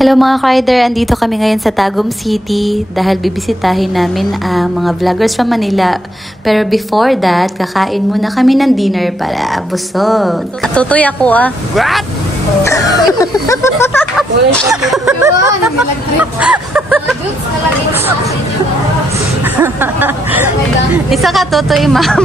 Hello mga ka-rider, andito kami ngayon sa Tagum City dahil bibisitahin namin ang mga vloggers from Manila. Pero before that, kakain muna kami ng dinner para busog. Katutoy ako ah. What? Isa katutoy, ma'am.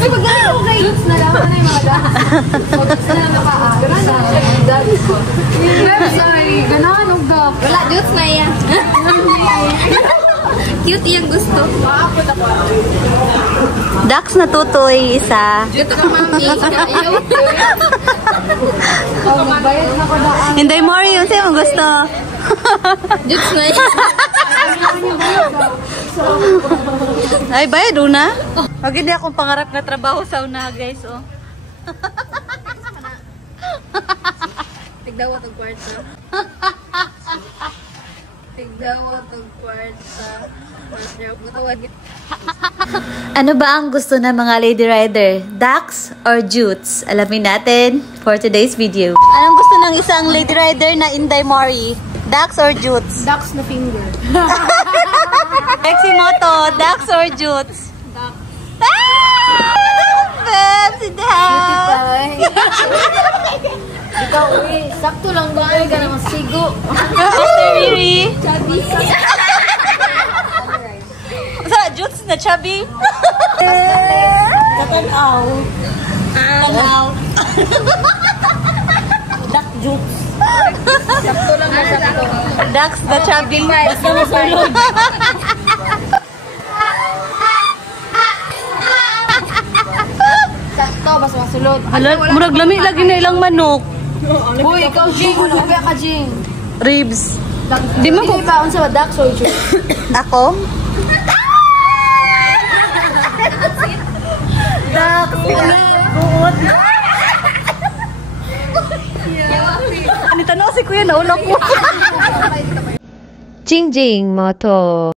Ay, magdala ko kay Lutz na lang. Ano yung mga dahas? O, Lutz na lang nakaas. Sorry, ganahan o gap. Wala, Lutz na yan. Cute yung gusto. Maapot ako. Dax na tutoy, isa. Dito ka, mami. Ayaw. Oh, magbayad na ko daan. Hinday mo rin yun siya mong gusto. Lutz na yan. Ay, bayad una. Wag hindi akong pangarap na trabaho sa una, guys, oh. Tigdawat ang kwarta. Tigdawat ang kwarta. Ano ba ang gusto ng mga lady rider? Dax or Jutes? Alamin natin for today's video. Anong gusto ng isang lady rider na Inday Mori? Dax or Jutes? Dax na finger. Sexy moto, Dax or Jutes? Dax. Babs in the house! Ikaw, uwi. Sakto lang ba? Ay, ka naman sigo. Mr. Riri? Chubby. Sa Jutes na chubby? Katanaw. Katanaw. Dax Jutes. Sakto lang ba sakto? Dax na chubby. Basta masulog. Sakto, basta masulod. Murag lami lagi na ilang manok. Uy, ikaw, Jing. Uwi ka, Jing. Ribs. Di mo ko pa sa Dax or Jing. Ako? Dax. Buot. Ani tanaw si kuya naulak ko. Jing Jing Moto.